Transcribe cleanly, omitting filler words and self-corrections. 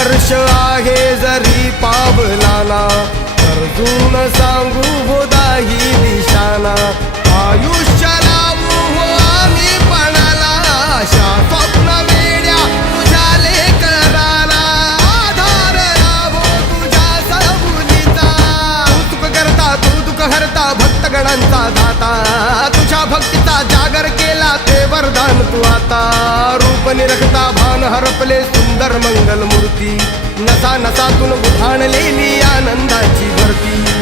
हर्ष आहे जरी पावलाना, अर्जुन सांगू बोधाही दिशाना. आयुष्य लावू हो आम्ही पणाला, आशा स्वप्न वेड्या तुझ्या लेकराला. आधार लाभो तुझ्या सबुलीचा, कौतुक करता तू दुःख हरता भक्तगणांचा दाता. तुझ्या भक्तीचा जागर केला ते वरदान तू आता. रूप निरखता भान हरपले सुंदर मंगल मूर्ती, नसा नसातून उधाणलेली आनंदाची भरती.